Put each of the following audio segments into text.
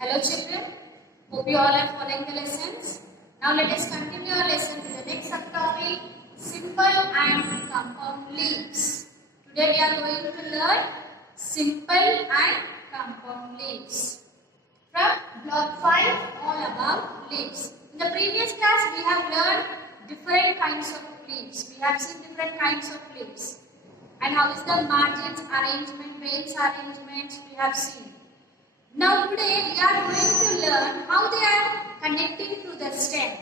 Hello children, hope you all are following the lessons. Now let us continue our lesson to the next subtopic, simple and compound leaves. Today we are going to learn simple and compound leaves. From block 5, all about leaves. In the previous class we have learned different kinds of leaves. We have seen different kinds of leaves. And how is the margins arrangement, veins arrangements we have seen. Now today we are going to learn how they are connecting to the stem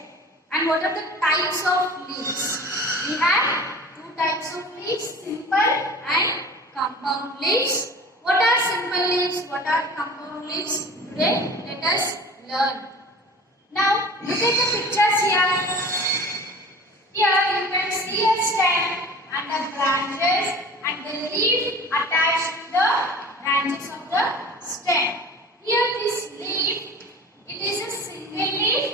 and what are the types of leaves. We have two types of leaves, simple and compound leaves. What are simple leaves? What are compound leaves? Today let us learn. Now look at the pictures here. Here you can see a stem and the branches and the leaf attached to the branches of the stem. Here this leaf, it is a single leaf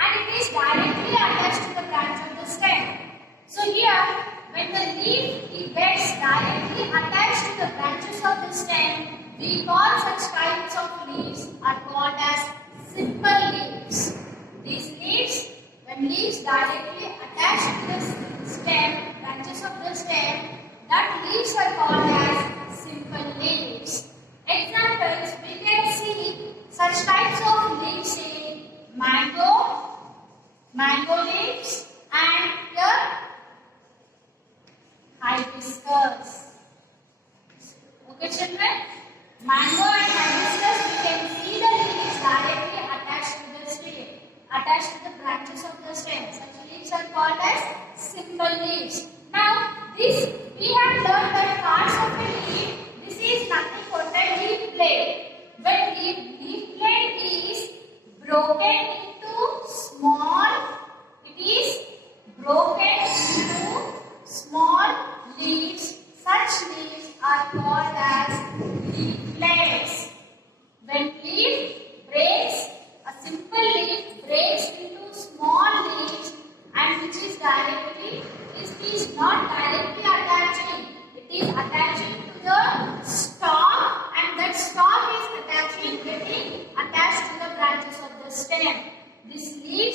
and it is directly attached to the branch of the stem. So here, when the leaf gets directly attached to the branches of the stem, we call such types of leaves are called as simple leaves. These leaves, when leaves directly attached to the stem, branches of the stem, that leaves are called as simple leaves. Examples, we can see such types of leaves in mango leaves and the hibiscus. Okay children, mango and hibiscus, we can see the leaves directly attached to the stem, attached to the branches of the stem. Such leaves are called as simple leaves. Now, this we have learned that parts of a leaf. This is nothing but a leaf blade. When leaf blade is broken into small, it is broken into small leaves. Such leaves are called as leaflets. When leaf breaks, a simple leaf breaks into small leaves and which is directly, it is not directly attaching, it is attaching to the stalk and that stalk is getting attached to the branches of the stem. This leaf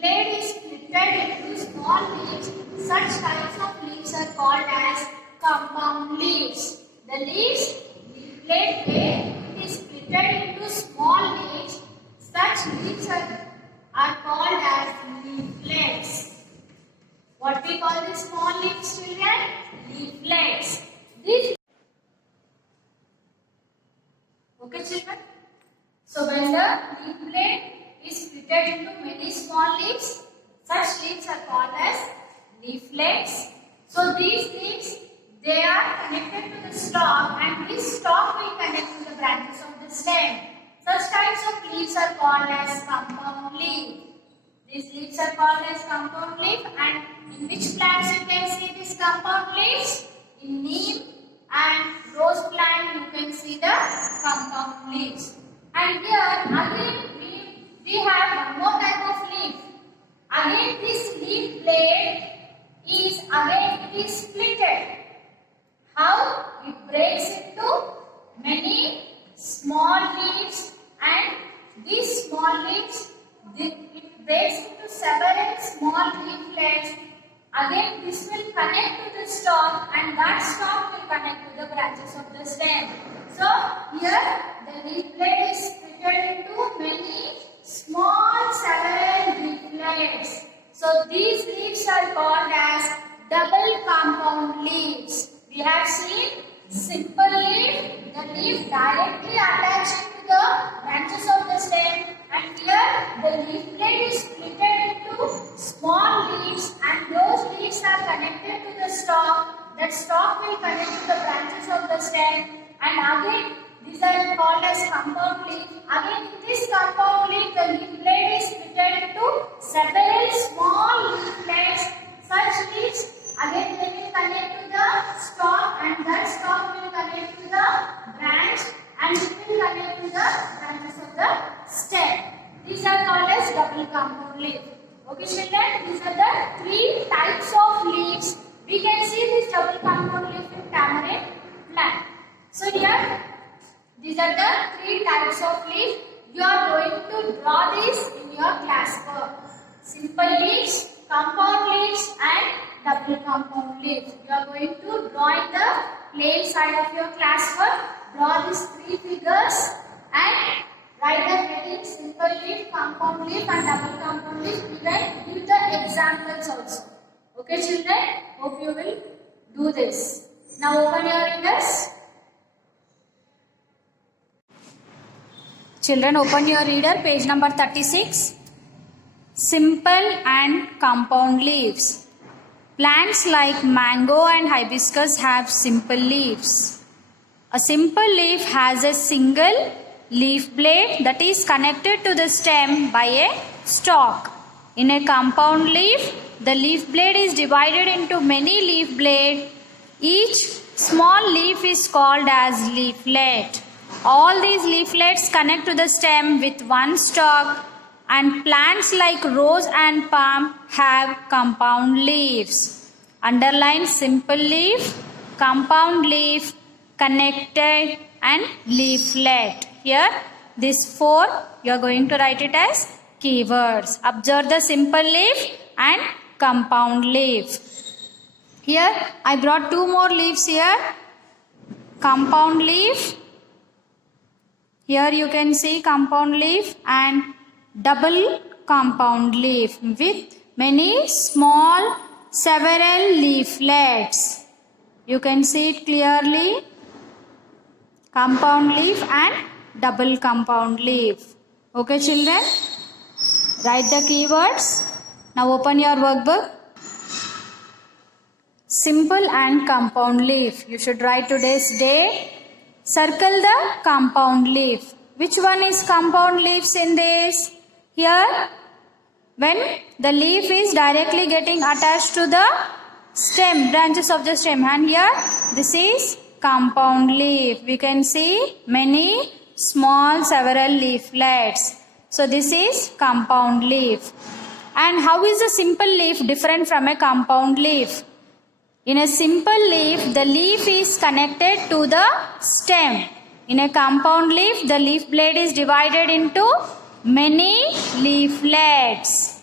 blade is split into small leaves. Such types of leaves are called as compound leaves. The leaf blade is split into small leaves. Such leaves are called as leaflets. What we call these small leaves, children? Leaflets. Okay children? So when the leaf blade is split into many small leaves, such leaves are called as leaflets. So these leaves, they are connected to the stalk and this stalk will connect to the branches of the stem. Such types of leaves are called as compound leaf. These leaves are called as compound leaf, and in which plants you can see these compound leaves? In neem and rose plant you can see the compound leaves. And here again we have one more type of leaf. Again this leaf blade is splitted. How? It breaks into many small leaves and these small leaves, it breaks into several small leaflets. Again this will connect to the stalk and that stalk will connect to the branches of the stem. So here the leaf blade is split into many small several leaflets. So these leaves are called as double compound leaves. We have seen simple leaf, the leaf directly attached to the branches of the stem, and here the leaf blade is split into small leaves and those leaves are connected to the stalk. That stalk will connect to the branches of the stem, and again these are called as compound leaf. Again in this compound leaf the leaf blade is split into several small leaflets. Such leaves again they will connect to the stalk and that stalk will connect to the branch and it will connect to the branches of the stem. These are called as double compound leaf. Okay children, these are the three types of leaves. We can see this double compound leaf in tamarind plant. So here these are the three types of leaf. you are going to draw this in your classwork. Simple leaves, compound leaves and double compound leaves. You are going to draw in the plain side of your classwork. Draw these three figures and write the heading simple leaf, compound leaf and double compound leaf. We will give the examples also. Okay children, hope you will do this. Now open your readers. Children, open your reader, page number 36. Simple and compound leaves. Plants like mango and hibiscus have simple leaves. A simple leaf has a single leaf blade that is connected to the stem by a stalk. In a compound leaf, the leaf blade is divided into many leaf blades. Each small leaf is called as leaflet. All these leaflets connect to the stem with one stalk, and plants like rose and palm have compound leaves. Underline simple leaf, compound leaf, connected and leaflet. Here these four you are going to write it as keywords. Observe the simple leaf and compound leaf. Here I brought two more leaves here. Compound leaf. Here you can see compound leaf and double compound leaf with many small several leaflets. You can see it clearly. Compound leaf and double compound leaf. Okay children? Write the keywords. Now open your workbook. Simple and compound leaf. You should write today's date. Circle the compound leaf. Which one is compound leaves in this? Here, when the leaf is directly getting attached to the stem, branches of the stem. And here, this is compound leaf. We can see many small several leaflets. So this is compound leaf. And how is a simple leaf different from a compound leaf? In a simple leaf, the leaf is connected to the stem. In a compound leaf, the leaf blade is divided into many leaflets.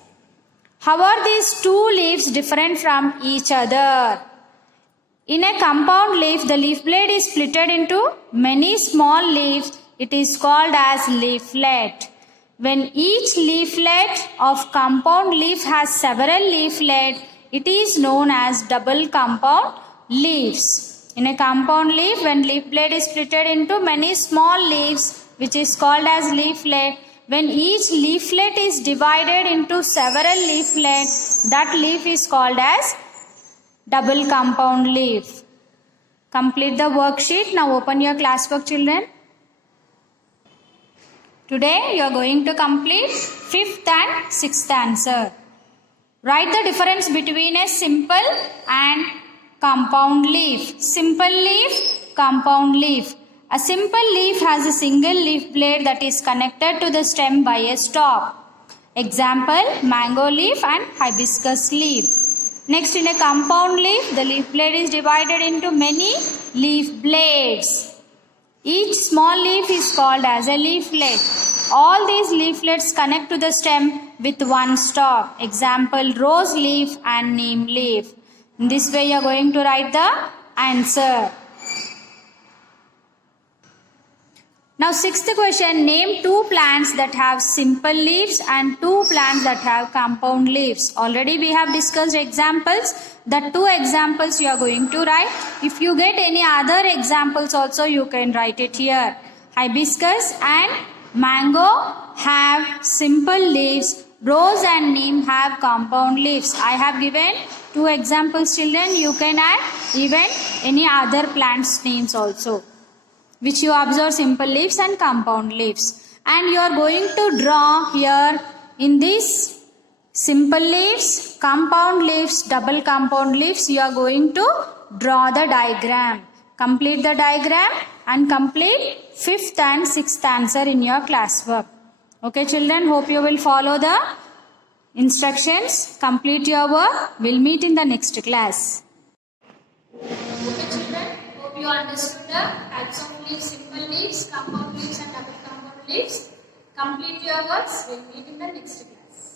How are these two leaves different from each other? In a compound leaf, the leaf blade is splitted into many small leaves. It is called as leaflet. When each leaflet of compound leaf has several leaflets, it is known as double compound leaves. In a compound leaf, when leaf blade is splitted into many small leaves, which is called as leaflet, when each leaflet is divided into several leaflets, that leaf is called as double compound leaf. Complete the worksheet. Now open your classwork, children. Today you are going to complete 5th and 6th answer. Write the difference between a simple and compound leaf. Simple leaf, compound leaf. A simple leaf has a single leaf blade that is connected to the stem by a stalk. Example, mango leaf and hibiscus leaf. Next, in a compound leaf, the leaf blade is divided into many leaf blades. Each small leaf is called as a leaflet. All these leaflets connect to the stem with one stalk. Example, rose leaf and neem leaf. In this way, you are going to write the answer. Now, 6th question, name 2 plants that have simple leaves and 2 plants that have compound leaves. Already we have discussed examples. The 2 examples you are going to write. If you get any other examples also, you can write it here. Hibiscus and mango have simple leaves. Rose and neem have compound leaves. I have given 2 examples, children. You can add even any other plants names also, which you observe simple leaves and compound leaves. And you are going to draw here in this simple leaves, compound leaves, double compound leaves. You are going to draw the diagram. Complete the diagram and complete 5th and 6th answer in your classwork. Okay children, hope you will follow the instructions. Complete your work. We'll meet in the next class. Okay children, hope you understood the types of leaves, simple leaves, compound leaves and double compound leaves. Complete your works. We'll meet in the next class.